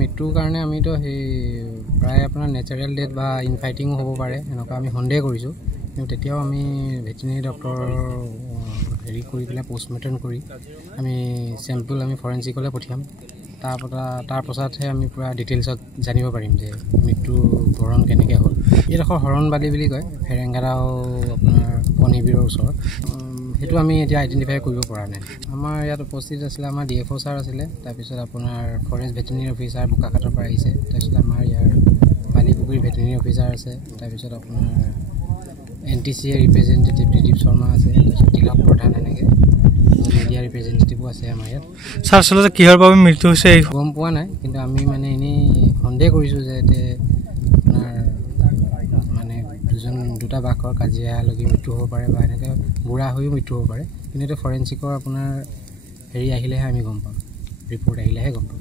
মৃত্যুৰ কাৰণে আমিতো সেই প্ৰায় আপোনাৰ নেচাৰেল ডেথ বা ইনফাইটিঙো হ'ব পাৰে এনেকুৱা আমি সন্দেহ কৰিছোঁ কিন্তু তেতিয়াও আমি ভেটেৰিনেৰী ডক্টৰ হেৰি কৰি পেলাই পষ্টমৰ্টেম কৰি আমি চেম্পল আমি ফৰেঞ্চিকলৈ পঠিয়াম তাৰ পাছতহে আমি পূৰা ডিটেইলছত জানিব পাৰিম যে মৃত্যু বৰণ কেনেকৈ হ'ল এইডোখৰ হৰণবালি বুলি কয় ফেৰেংগাৰাও আপোনাৰ বনশিবিৰৰ ওচৰত সেইটো আমি এতিয়া আইডেণ্টিফাই কৰিব পৰা নাই আমাৰ ইয়াত উপস্থিত আছিলে আমাৰ DFO ছাৰ আছিলে তাৰপিছত আপোনাৰ ফৰেষ্ট ভেটেৰিনেৰী অফিচাৰ বোকাখাটৰ পৰা আহিছে তাৰপিছত আমাৰ ইয়াৰ বালিপুখুৰী ভেটেৰিনেৰী অফিচাৰ আছে তাৰপিছত আপোনাৰ NTC ৰিপ্ৰেজেণ্টেটিভ ত্ৰিদীপ শৰ্মা আছে তাৰপিছত তিলক প্ৰধান এনেকৈ মিডিয়া ৰিপ্ৰেজেণ্টেটিভো আছে আমাৰ ইয়াত ছাৰ আচলতে কিহৰ বাবে মৃত্যু হৈছে গম পোৱা নাই কিন্তু আমি মানে এনেই সন্দেহ কৰিছোঁ যে আপোনাৰ মানে দুটা বাঘৰ কাজিয়া লাগি মৃত্যু হ'ব পাৰে বা এনেকৈ বুঢ়া হৈও মৃত্যু হ'ব পাৰে কিন্তু এইটো ফৰেঞ্চিকৰ আপোনাৰ হেৰি আহিলেহে আমি গম পাম ৰিপৰ্ট আহিলেহে গম পাম